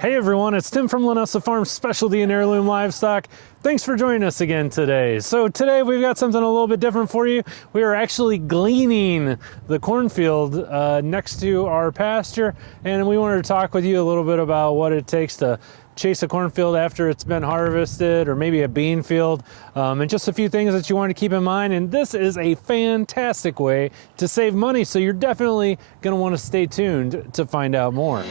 Hey everyone, it's Tim from Linessa Farms, Specialty and Heirloom Livestock. Thanks for joining us again today. So today we've got something a little bit different for you. We are actually gleaning the cornfield next to our pasture, and we wanted to talk with you a little bit about what it takes to chase a cornfield after it's been harvested, or maybe a bean field, and just a few things that you want to keep in mind. And this is a fantastic way to save money, so you're definitely going to want to stay tuned to find out more.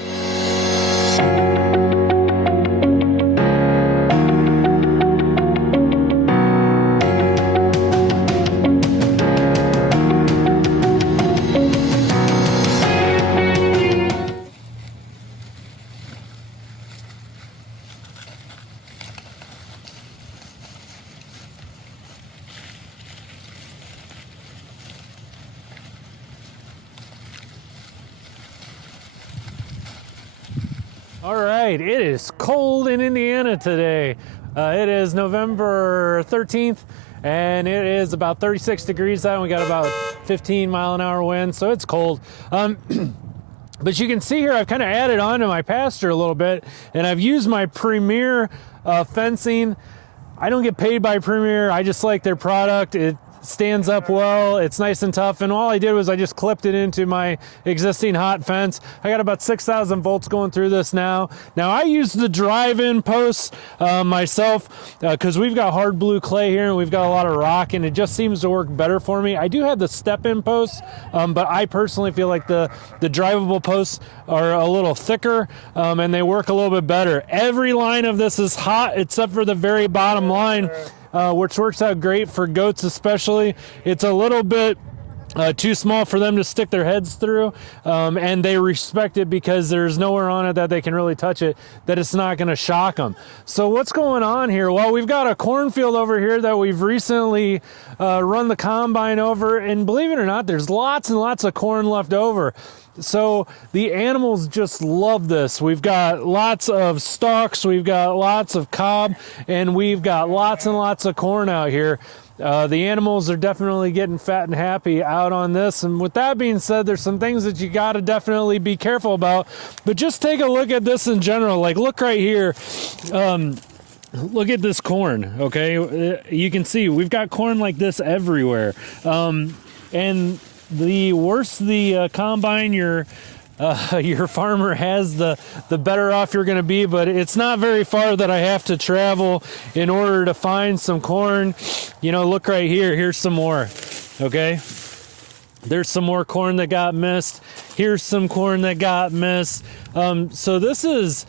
All right, it is cold in Indiana today. It is November 13th, and it is about 36 degrees out, and we got about 15-mile-an-hour wind, so it's cold. But you can see here, I've kind of added on to my pasture a little bit, and I've used my Premier fencing. I don't get paid by Premier, I just like their product. It stands up well, it's nice and tough, and all I did was I just clipped it into my existing hot fence. I got about 6,000 volts going through this now. Now I use the drive-in posts myself because we've got hard blue clay here and we've got a lot of rock, and it just seems to work better for me. I do have the step-in posts, but I personally feel like the drivable posts are a little thicker and they work a little bit better. Every line of this is hot except for the very bottom line, which works out great for goats especially. It's a little bit too small for them to stick their heads through, and they respect it because there's nowhere on it that they can really touch it, that it's not going to shock them. So what's going on here? Well, we've got a cornfield over here that we've recently run the combine over, and believe it or not, there's lots and lots of corn left over. So the animals just love this. We've got lots of stalks, we've got lots of cob, and we've got lots and lots of corn out here. The animals are definitely getting fat and happy out on this. And with that being said, there's some things that you got to definitely be careful about. But just take a look at this in general. Like, look right here. Look at this corn, okay? You can see we've got corn like this everywhere. And the worse the combine your farmer has, the better off you're going to be. But it's not very far that I have to travel in order to find some corn. You know, look right here. Here's some more, okay? There's some more corn that got missed. Here's some corn that got missed. So this is,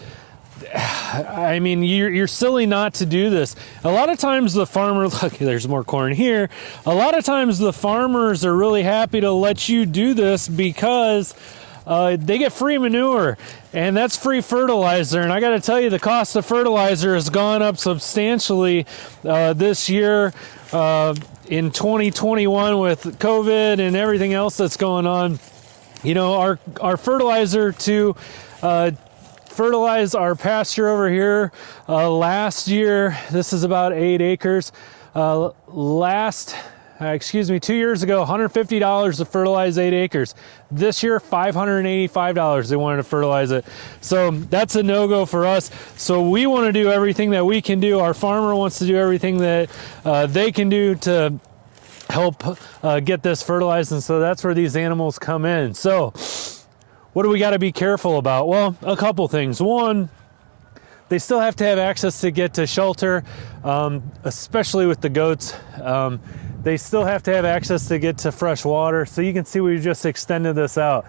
I mean, you're silly not to do this. A lot of times the farmer, look, there's more corn here. A lot of times the farmers are really happy to let you do this because they get free manure, and that's free fertilizer. And I got to tell you, the cost of fertilizer has gone up substantially this year in 2021 with COVID and everything else that's going on. You know, our fertilizer to fertilize our pasture over here last year, this is about 8 acres. 2 years ago, $150 to fertilize 8 acres. This year, $585 they wanted to fertilize it. So that's a no-go for us. So we want to do everything that we can do. Our farmer wants to do everything that they can do to help get this fertilized, and so that's where these animals come in. So what do we got to be careful about? Well, a couple things. One, they still have to have access to get to shelter, especially with the goats. They still have to have access to get to fresh water. So you can see we've just extended this out.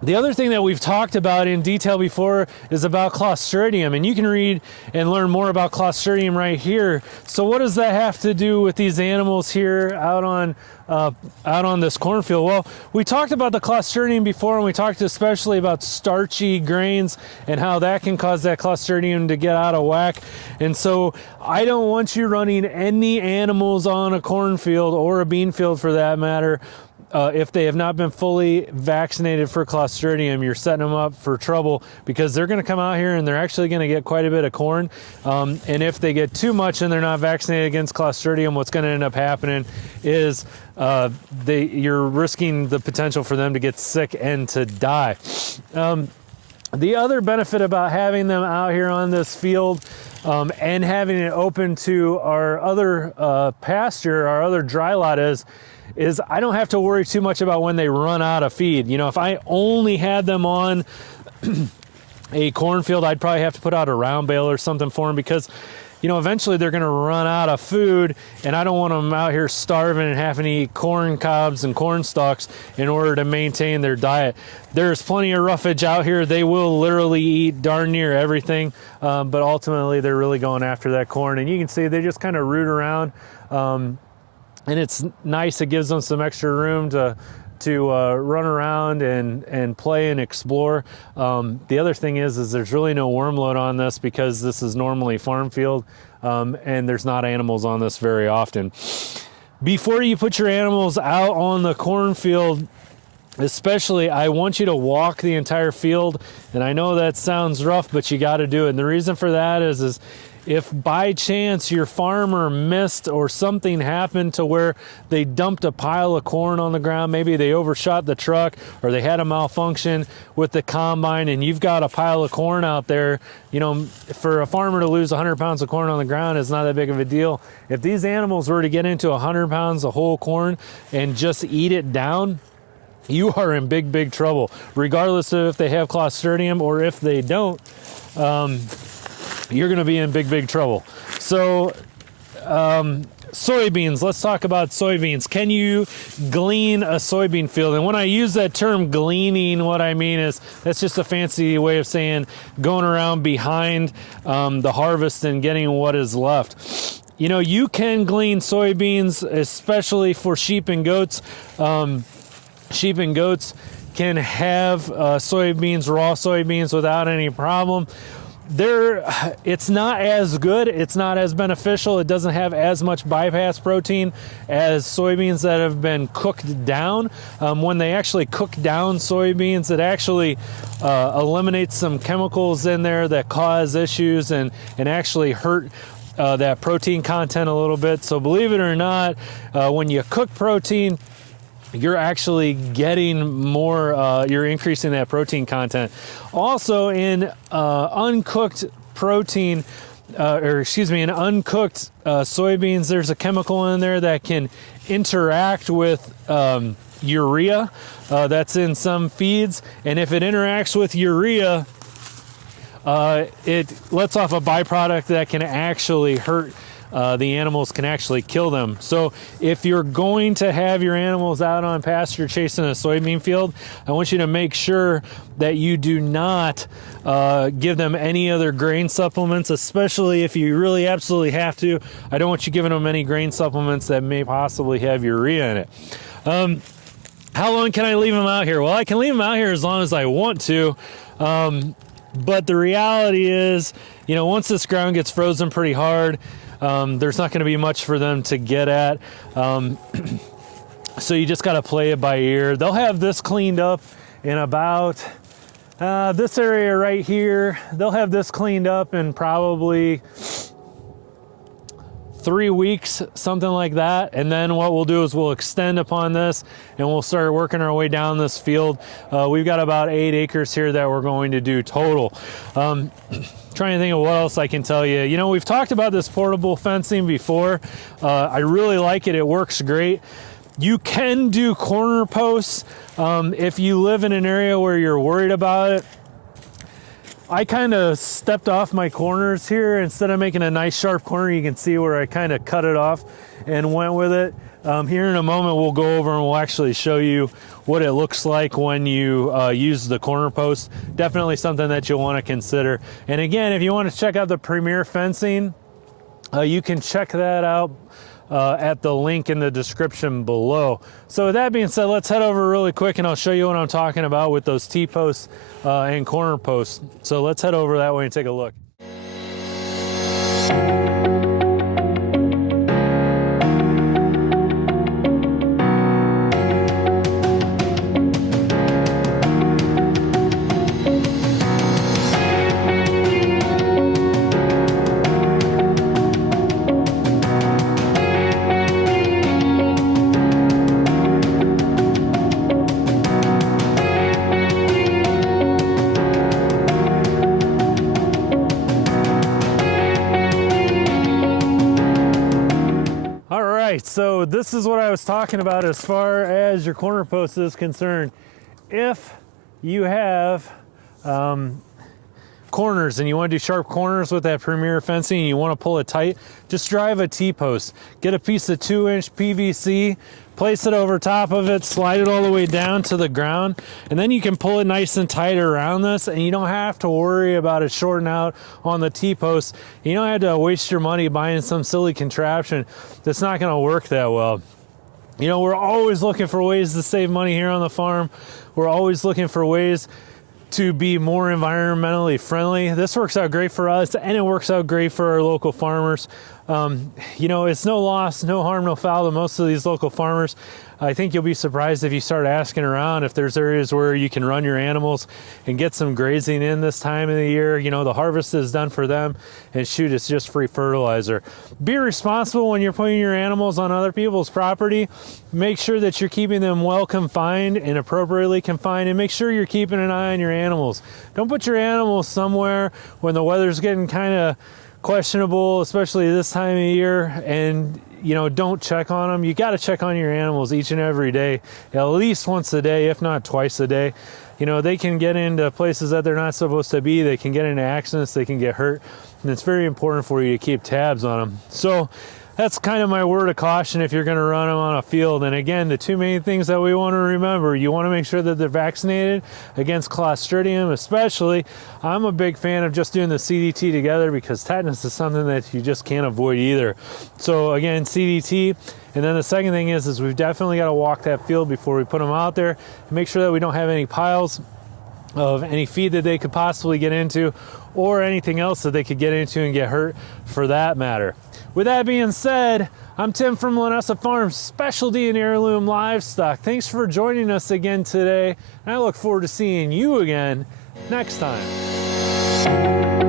The other thing that we've talked about in detail before is about Clostridium, and you can read and learn more about Clostridium right here. So what does that have to do with these animals here out on this cornfield? Well, we talked about the Clostridium before, and we talked especially about starchy grains and how that can cause that Clostridium to get out of whack. And so I don't want you running any animals on a cornfield or a bean field for that matter if they have not been fully vaccinated for Clostridium. You're setting them up for trouble because they're going to come out here and they're actually going to get quite a bit of corn. And if they get too much and they're not vaccinated against Clostridium, what's going to end up happening is you're risking the potential for them to get sick and to die. The other benefit about having them out here on this field and having it open to our other pasture, our other dry lot is I don't have to worry too much about when they run out of feed. You know, if I only had them on a cornfield, I'd probably have to put out a round bale or something for them, because you know, eventually they're going to run out of food, and I don't want them out here starving and having to eat corn cobs and corn stalks in order to maintain their diet. There's plenty of roughage out here. They will literally eat darn near everything, but ultimately they're really going after that corn. And you can see they just kind of root around, and it's nice. It gives them some extra room to run around and play and explore. The other thing is there's really no worm load on this, because this is normally farm field, and there's not animals on this very often. Before you put your animals out on the cornfield, especially, I want you to walk the entire field. And I know that sounds rough, but you got to do it. And the reason for that is if by chance your farmer missed or something happened to where they dumped a pile of corn on the ground, maybe they overshot the truck or they had a malfunction with the combine, and you've got a pile of corn out there, you know, for a farmer to lose 100 pounds of corn on the ground is not that big of a deal. If these animals were to get into 100 pounds of whole corn and just eat it down, you are in big, big trouble, regardless of if they have Clostridium or if they don't. You're going to be in big, big trouble. So soybeans, let's talk about soybeans. Can you glean a soybean field? And when I use that term gleaning, what I mean is that's just a fancy way of saying going around behind the harvest and getting what is left. You know, you can glean soybeans, especially for sheep and goats. Sheep and goats can have soybeans, raw soybeans, without any problem. It's not as good, it's not as beneficial, it doesn't have as much bypass protein as soybeans that have been cooked down. When they actually cook down soybeans, it actually eliminates some chemicals in there that cause issues and actually hurt that protein content a little bit. So believe it or not, when you cook protein, you're actually getting more, you're increasing that protein content. Also, in uncooked protein, in uncooked soybeans, there's a chemical in there that can interact with urea that's in some feeds. And if it interacts with urea, it lets off a byproduct that can actually hurt the animals, can actually kill them. So if you're going to have your animals out on pasture chasing a soybean field, I want you to make sure that you do not give them any other grain supplements, especially if you really absolutely have to. I don't want you giving them any grain supplements that may possibly have urea in it. How long can I leave them out here? Well, I can leave them out here as long as I want to. But the reality is, you know, once this ground gets frozen pretty hard, there's not going to be much for them to get at. So you just got to play it by ear. They'll have this cleaned up in about this area right here. They'll have this cleaned up in probably 3 weeks, something like that. And then what we'll do is we'll extend upon this and we'll start working our way down this field. We've got about 8 acres here that we're going to do total. Trying to think of what else I can tell you. You know, we've talked about this portable fencing before. I really like it. It works great. You can do corner posts if you live in an area where you're worried about it. I kind of stepped off my corners here. Instead of making a nice sharp corner, you can see where I kind of cut it off and went with it. Here in a moment, we'll go over and we'll actually show you what it looks like when you use the corner post. Definitely something that you'll want to consider. And again, if you want to check out the Premier Fencing, you can check that out at the link in the description below. So with that being said, let's head over really quick and I'll show you what I'm talking about with those T-posts and corner posts. So let's head over that way and take a look. so this is what I was talking about as far as your corner post is concerned. If you have corners and you want to do sharp corners with that Premier fencing and you want to pull it tight, just drive a T-post. Get a piece of 2-inch PVC, place it over top of it, slide it all the way down to the ground, and then you can pull it nice and tight around this, and you don't have to worry about it shorting out on the T-post. You don't have to waste your money buying some silly contraption that's not going to work that well. You know, we're always looking for ways to save money here on the farm. We're always looking for ways to be more environmentally friendly. This works out great for us, and it works out great for our local farmers. You know, it's no loss, no harm, no foul to most of these local farmers. I think you'll be surprised if you start asking around if there's areas where you can run your animals and get some grazing in this time of the year. You know, the harvest is done for them, and shoot, it's just free fertilizer. Be responsible when you're putting your animals on other people's property. Make sure that you're keeping them well confined and appropriately confined, and make sure you're keeping an eye on your animals. Don't put your animals somewhere when the weather's getting kind of questionable, especially this time of year, and you know, don't check on them. You got to check on your animals each and every day, at least once a day, if not twice a day. You know, they can get into places that they're not supposed to be. They can get into accidents, they can get hurt, and it's very important for you to keep tabs on them. So that's kind of my word of caution if you're going to run them on a field. And again, the two main things that we want to remember: you want to make sure that they're vaccinated against Clostridium, especially. I'm a big fan of just doing the CDT together because tetanus is something that you just can't avoid either. So again, CDT. And then the second thing is we've definitely got to walk that field before we put them out there and make sure that we don't have any piles of any feed that they could possibly get into, or anything else that they could get into and get hurt for that matter. With that being said, I'm Tim from Linessa Farms, specialty in heirloom livestock. Thanks for joining us again today, and I look forward to seeing you again next time.